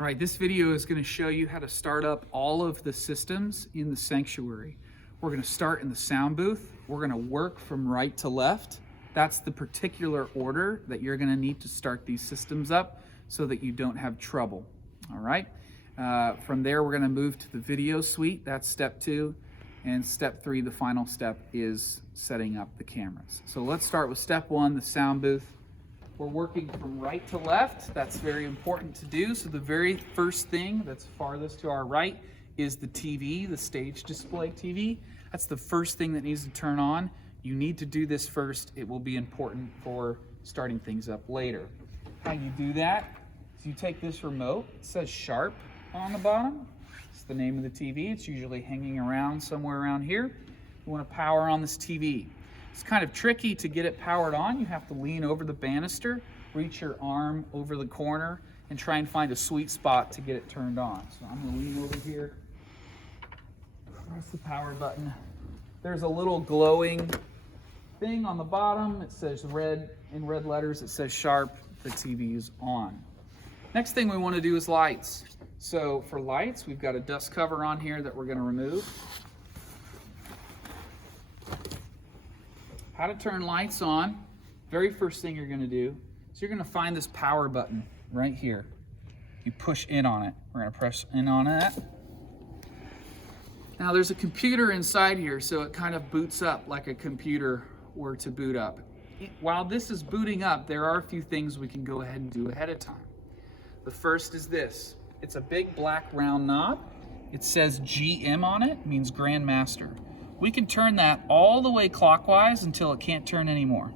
All right, this video is going to show you how to start up all of the systems in the sanctuary. We're going to start in the sound booth. We're going to work from right to left. That's the particular order that you're going to need to start these systems up so that you don't have trouble. All right. From there, we're going to move to the video suite. That's step 2. And step 3, the final step, is setting up the cameras. So let's start with step 1, the sound booth. We're working from right to left. That's very important to do. So the very first thing that's farthest to our right is the TV, the stage display TV. That's the first thing that needs to turn on. You need to do this first. It will be important for starting things up later. How you do that is you take this remote. It says Sharp on the bottom. It's the name of the TV. It's usually hanging around somewhere around here. You want to power on this TV. It's kind of tricky to get it powered on. You have to lean over the banister, reach your arm over the corner, and try and find a sweet spot to get it turned on. So I'm going to lean over here, press the power button. There's a little glowing thing on the bottom. It says red, in red letters, it says Sharp. The TV is on. Next thing we want to do is lights. So for lights, we've got a dust cover on here that we're going to remove. How to turn lights on. Very first thing you're going to do is you're going to find this power button right here. You push in on it. We're going to press in on that. Now there's a computer inside here, so it kind of boots up like a computer were to boot up. While this is booting up, there are a few things we can go ahead and do ahead of time. The first is this. It's a big black round knob. It says GM on it, means Grandmaster. We can turn that all the way clockwise until it can't turn anymore.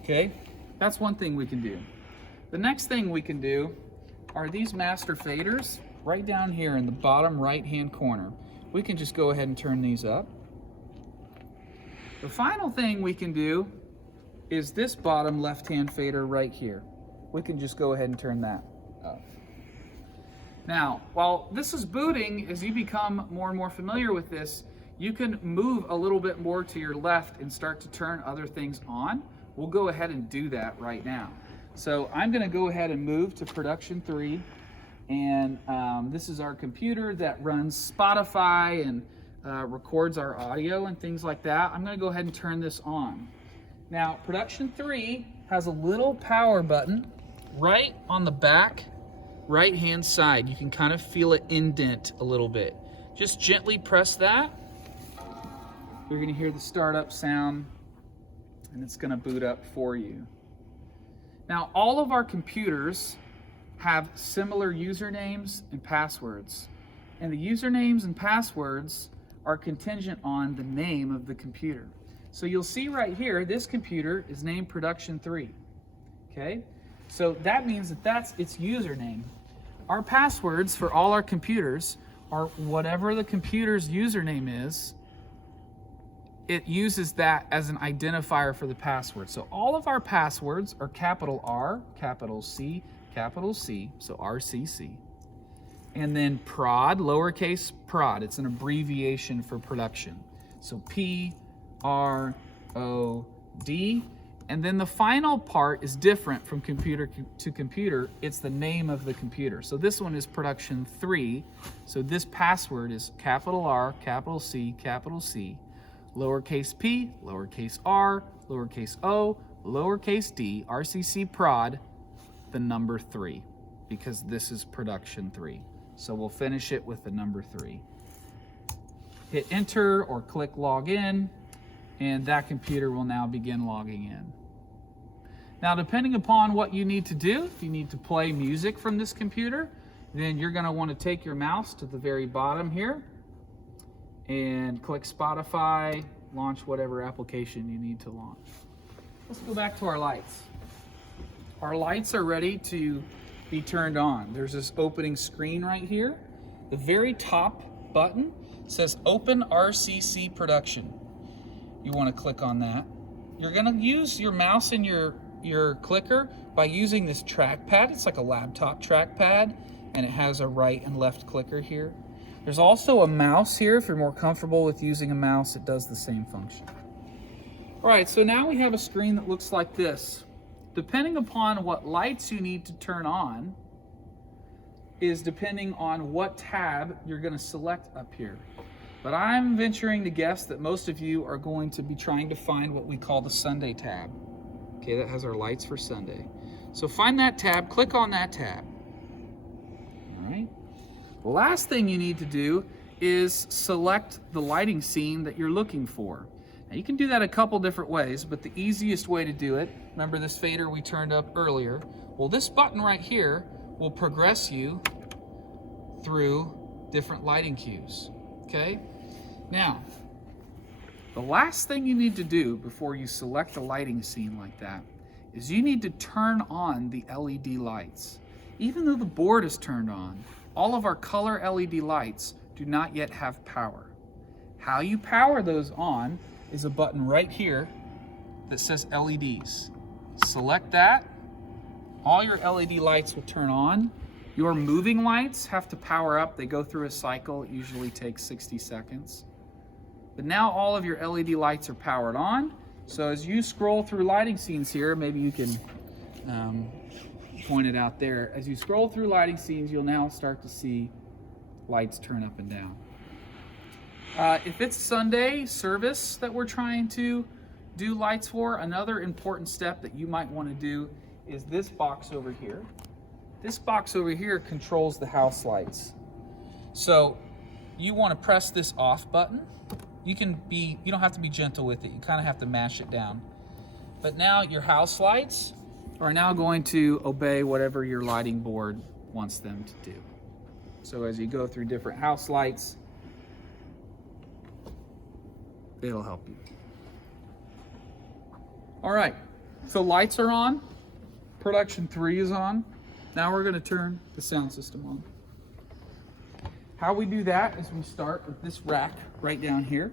Okay, that's one thing we can do. The next thing we can do are these master faders right down here in the bottom right-hand corner. We can just go ahead and turn these up. The final thing we can do is this bottom left-hand fader right here. We can just go ahead and turn that up. Now, while this is booting, as you become more and more familiar with this, you can move a little bit more to your left and start to turn other things on. We'll go ahead and do that right now. So I'm going to go ahead and move to production 3. And this is our computer that runs Spotify and records our audio and things like that. I'm going to go ahead and turn this on. Now, production 3 has a little power button right on the back right-hand side. You can kind of feel it indent a little bit. Just gently press that. You're going to hear the startup sound, and it's going to boot up for you. Now, all of our computers have similar usernames and passwords. And the usernames and passwords are contingent on the name of the computer. So you'll see right here, this computer is named Production 3. Okay? So that means that that's its username. Our passwords for all our computers are whatever the computer's username is, it uses that as an identifier for the password. So all of our passwords are capital R, capital C, so RCC. And then prod, lowercase prod. It's an abbreviation for production. So P-R-O-D. And then the final part is different from computer to computer. It's the name of the computer. So this one is production 3. So this password is capital R, capital C, lowercase p, lowercase r, lowercase o, lowercase d, RCC prod, the number 3, because this is production 3. So we'll finish it with the number 3. Hit enter or click log in, and that computer will now begin logging in. Now, depending upon what you need to do, if you need to play music from this computer, then you're going to want to take your mouse to the very bottom here and click Spotify, launch whatever application you need to launch. Let's go back to our lights. Our lights are ready to be turned on. There's this opening screen right here. The very top button says Open RCC Production. You want to click on that. You're going to use your mouse and your clicker by using this trackpad. It's like a laptop trackpad, and it has a right and left clicker here. There's also a mouse here. If you're more comfortable with using a mouse, it does the same function. All right, so now we have a screen that looks like this. Depending upon what lights you need to turn on, is depending on what tab you're going to select up here. But I'm venturing to guess that most of you are going to be trying to find what we call the Sunday tab. Okay, that has our lights for Sunday. So find that tab, click on that tab. All right. The last thing you need to do is select the lighting scene that you're looking for. Now you can do that a couple different ways, but the easiest way to do it, remember this fader we turned up earlier? Well, this button right here will progress you through different lighting cues, okay? Now, the last thing you need to do before you select a lighting scene like that is you need to turn on the LED lights. Even though the board is turned on, all of our color LED lights do not yet have power. How you power those on is a button right here that says LEDs. Select that, all your LED lights will turn on. Your moving lights have to power up. They go through a cycle. It usually takes 60 seconds. But now all of your LED lights are powered on. So as you scroll through lighting scenes here, maybe you can point it out there. As you scroll through lighting scenes, you'll now start to see lights turn up and down. If it's Sunday service that we're trying to do lights for, another important step that you might want to do is this box over here. This box over here controls the house lights. So you want to press this off button. You don't have to be gentle with it. You kind of have to mash it down. But now your house lights are now going to obey whatever your lighting board wants them to do. So as you go through different house lights, it'll help you. All right, so lights are on. Production 3 is on. Now we're going to turn the sound system on. How we do that is we start with this rack right down here.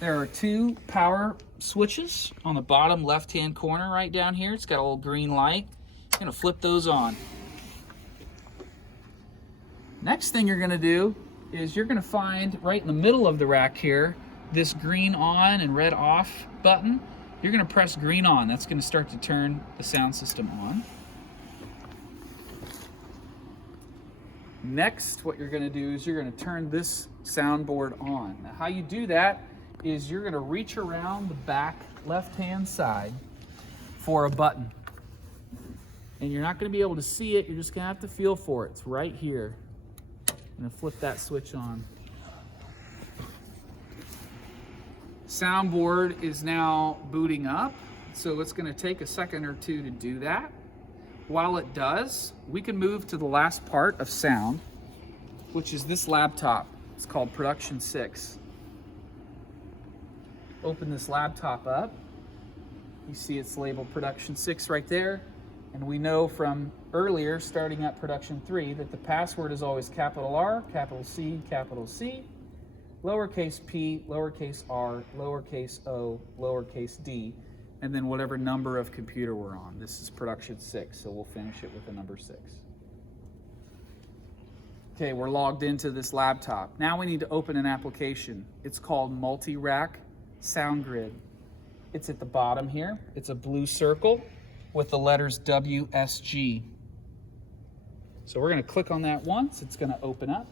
There are 2 power switches on the bottom left-hand corner right down here. It's got a little green light. I'm going to flip those on. Next thing you're going to do is you're going to find right in the middle of the rack here this green on and red off button. You're going to press green on. That's going to start to turn the sound system on. Next, what you're going to do is you're going to turn this soundboard on. Now, how you do that is you're going to reach around the back left-hand side for a button. And you're not going to be able to see it. You're just going to have to feel for it. It's right here. I'm going to flip that switch on. Soundboard is now booting up, so it's going to take a second or two to do that. While it does, we can move to the last part of sound, which is this laptop. It's called Production 6. Open this laptop up. You see it's labeled Production 6 right there. And we know from earlier, starting at Production 3, that the password is always capital R, capital C, lowercase p, lowercase r, lowercase o, lowercase d, and then whatever number of computer we're on. This is Production 6, so we'll finish it with the number 6. Okay, we're logged into this laptop. Now we need to open an application. It's called Multi-Rack Sound Grid. It's at the bottom here. It's a blue circle with the letters WSG. So we're going to click on that once. It's going to open up.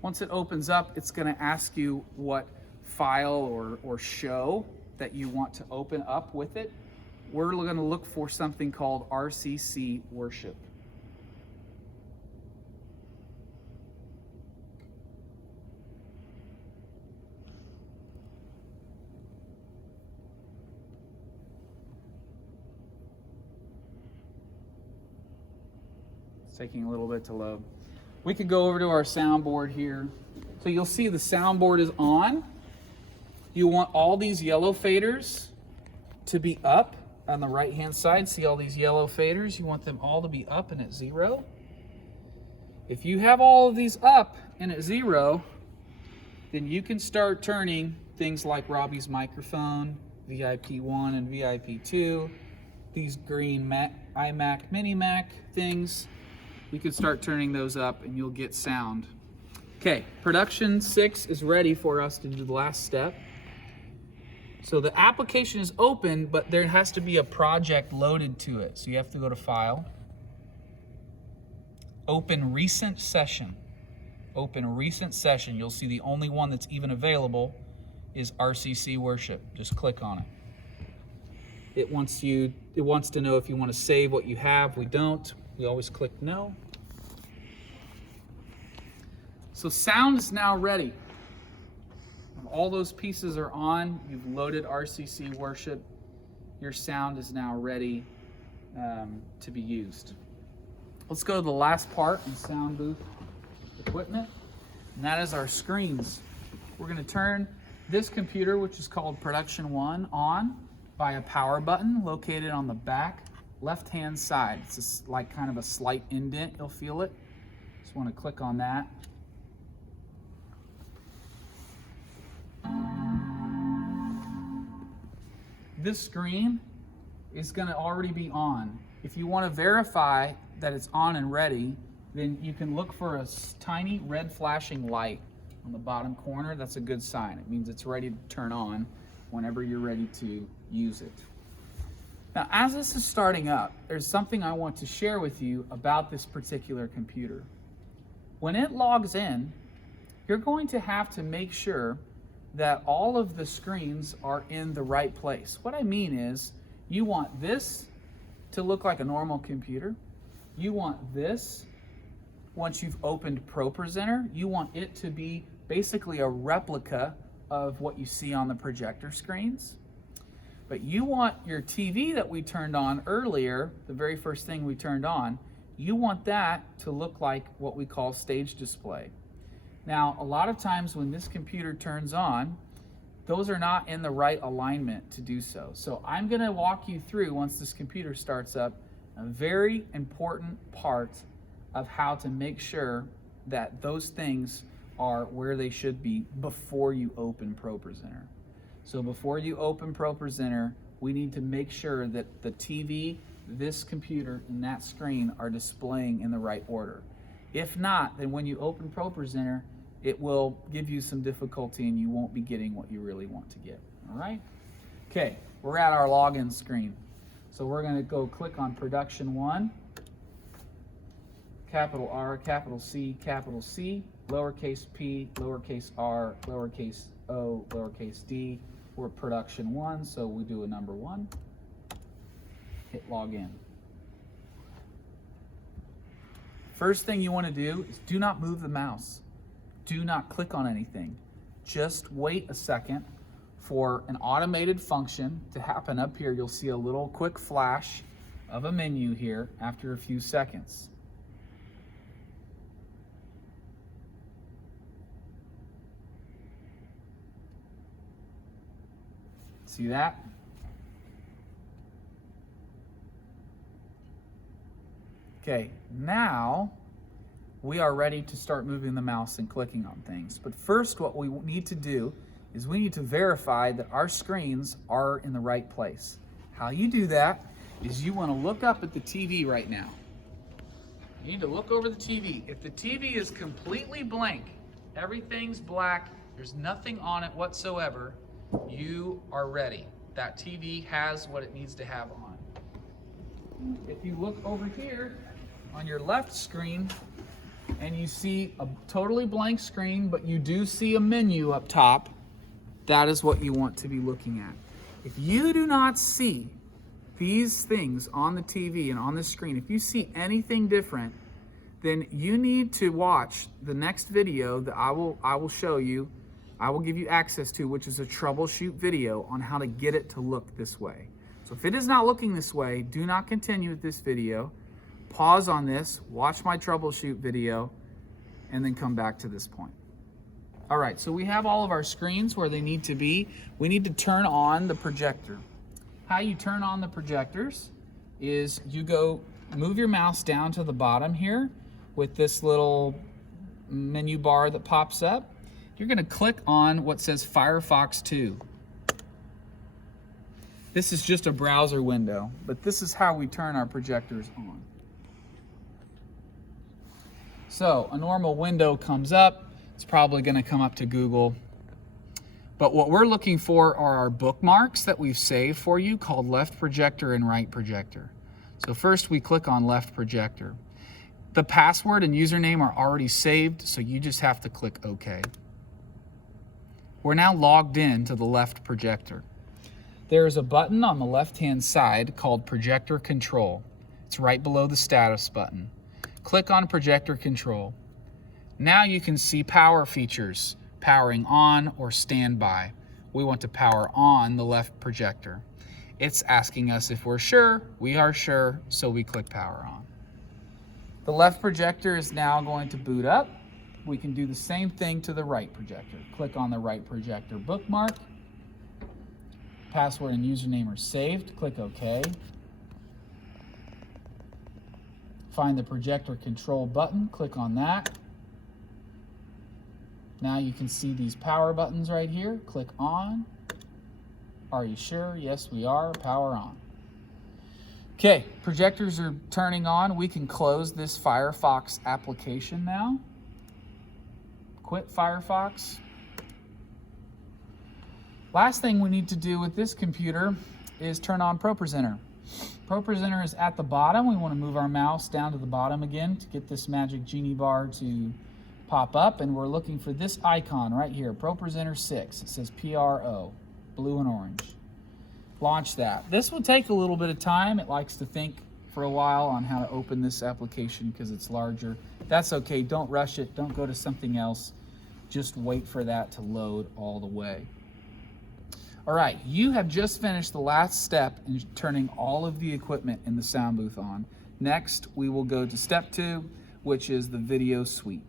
Once it opens up, it's going to ask you what file or show that you want to open up with it. We're going to look for something called RCC Worship. It's taking a little bit to load. We could go over to our soundboard here. So you'll see the soundboard is on. You want all these yellow faders to be up on the right-hand side. See all these yellow faders? You want them all to be up and at 0. If you have all of these up and at 0, then you can start turning things like Robbie's microphone, VIP1 and VIP2, these green iMac, Mini Mac things. You can start turning those up and you'll get sound. Okay, production 6 is ready for us to do the last step. So the application is open, but there has to be a project loaded to it. So you have to go to File, Open Recent Session. Open a recent session. You'll see the only one that's even available is RCC Worship. Just click on it. It wants to know if you want to save what you have. We don't. We always click no. So sound is now ready. All those pieces are on. You've loaded RCC Worship. Your sound is now ready to be used. Let's go to the last part in Soundbooth equipment, and that is our screens. We're going to turn this computer, which is called Production 1, on by a power button located on the back left-hand side. It's like kind of a slight indent. You'll feel it. Just want to click on that. This screen is going to already be on. If you want to verify that it's on and ready, then you can look for a tiny red flashing light on the bottom corner. That's a good sign. It means it's ready to turn on whenever you're ready to use it. Now, as this is starting up, there's something I want to share with you about this particular computer. When it logs in, you're going to have to make sure that all of the screens are in the right place. What I mean is, you want this to look like a normal computer. You want this, once you've opened ProPresenter, you want it to be basically a replica of what you see on the projector screens. But you want your TV that we turned on earlier, the very first thing we turned on, you want that to look like what we call stage display. Now, a lot of times when this computer turns on, those are not in the right alignment to do so. So I'm going to walk you through, once this computer starts up, a very important part of how to make sure that those things are where they should be before you open ProPresenter. So before you open ProPresenter, we need to make sure that the TV, this computer, and that screen are displaying in the right order. If not, then when you open ProPresenter, it will give you some difficulty and you won't be getting what you really want to get. All right? Okay, we're at our login screen. So we're going to go click on Production 1, capital R, capital C, lowercase p, lowercase r, lowercase o, lowercase d. We're Production 1, so we do a number 1. Hit login. First thing you want to do is do not move the mouse. Do not click on anything. Just wait a second for an automated function to happen up here. You'll see a little quick flash of a menu here after a few seconds. See that? Okay, now we are ready to start moving the mouse and clicking on things. But first, what we need to do is we need to verify that our screens are in the right place. How you do that is you want to look up at the TV right now. You need to look over the TV. If the TV is completely blank, everything's black, there's nothing on it whatsoever, you are ready. That TV has what it needs to have on. If you look over here on your left screen, and you see a totally blank screen, but you do see a menu up top, that is what you want to be looking at. If you do not see these things on the TV and on the screen, if you see anything different, then you need to watch the next video that I will show you, I will give you access to, which is a troubleshoot video on how to get it to look this way. So if it is not looking this way, do not continue with this video. Pause on this, watch my troubleshoot video, and then come back to this point. All right, so we have all of our screens where they need to be. We need to turn on the projector. How you turn on the projectors is you go move your mouse down to the bottom here with this little menu bar that pops up. You're gonna click on what says Firefox 2. This is just a browser window, but this is how we turn our projectors on. So a normal window comes up. It's probably going to come up to Google. But what we're looking for are our bookmarks that we've saved for you called left projector and right projector. So first we click on left projector. The password and username are already saved, so you just have to click OK. We're now logged in to the left projector. There is a button on the left-hand side called Projector Control. It's right below the status button. Click on Projector Control. Now you can see power features, powering on or standby. We want to power on the left projector. It's asking us if we're sure. We are sure, so we click power on. The left projector is now going to boot up. We can do the same thing to the right projector. Click on the right projector bookmark. Password and username are saved. Click OK. Find the projector control button. Click on that. Now you can see these power buttons right here. Click on. Are you sure? Yes, we are. Power on. Okay, projectors are turning on. We can close this Firefox application now. Quit Firefox. Last thing we need to do with this computer is turn on ProPresenter. ProPresenter is at the bottom. We want to move our mouse down to the bottom again to get this magic genie bar to pop up, and we're looking for this icon right here, ProPresenter 6. It says PRO, blue and orange. Launch that. This will take a little bit of time. It likes to think for a while on how to open this application because it's larger. That's okay. Don't rush it. Don't go to something else. Just wait for that to load all the way. All right, you have just finished the last step in turning all of the equipment in the sound booth on. Next, we will go to step 2, which is the video suite.